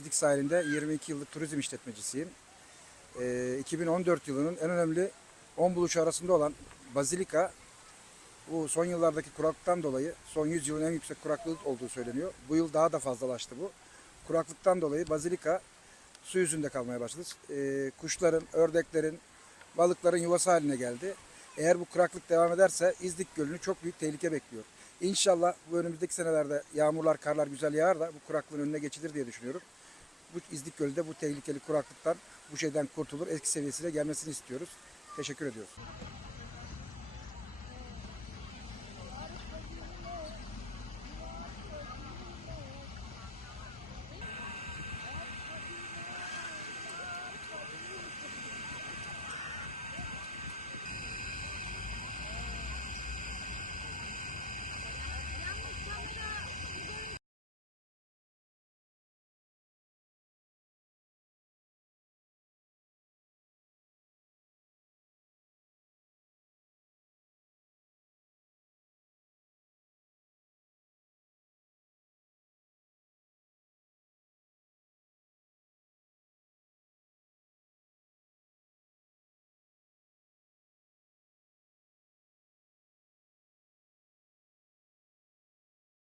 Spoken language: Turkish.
İznik sahilinde 22 yıllık turizm işletmecisiyim. Ee, 2014 yılının en önemli 10 buluşu arasında olan Bazilika bu son yıllardaki kuraklıktan dolayı son 100 yılın en yüksek kuraklığı olduğu söyleniyor. Bu yıl daha da fazlalaştı bu. Kuraklıktan dolayı Bazilika su yüzünde kalmaya başladı. Ee, kuşların, ördeklerin, balıkların yuvası haline geldi. Eğer bu kuraklık devam ederse İznik Gölü'nü çok büyük tehlike bekliyor. İnşallah bu önümüzdeki senelerde yağmurlar, karlar güzel yağar da bu kuraklığın önüne geçilir diye düşünüyorum. Bu İznik Gölü de bu tehlikeli kuraklıktan, bu şeyden kurtulur, eski seviyesine gelmesini istiyoruz. Teşekkür ediyoruz.